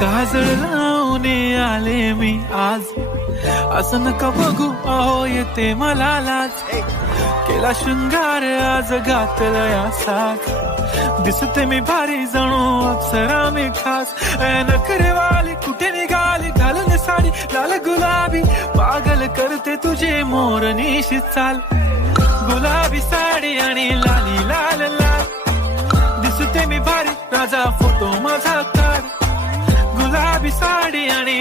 काजळ लावून आले मी आज, असं नका बघू अहो येते मला लाज. केला शृंगार आज घातलया साज, दिसते मी भारी जणू अप्सरा मी खास. नखरेवाली कुठे निघाली घालून साडी लाल गुलाबी, पागल करते तुझे मोरनीशी चाल. गुलाबी साडी आणि लाली लाल लाल, दिसते मी भारी राजा फोटो माझा काढ. गुलाबी साडी आणि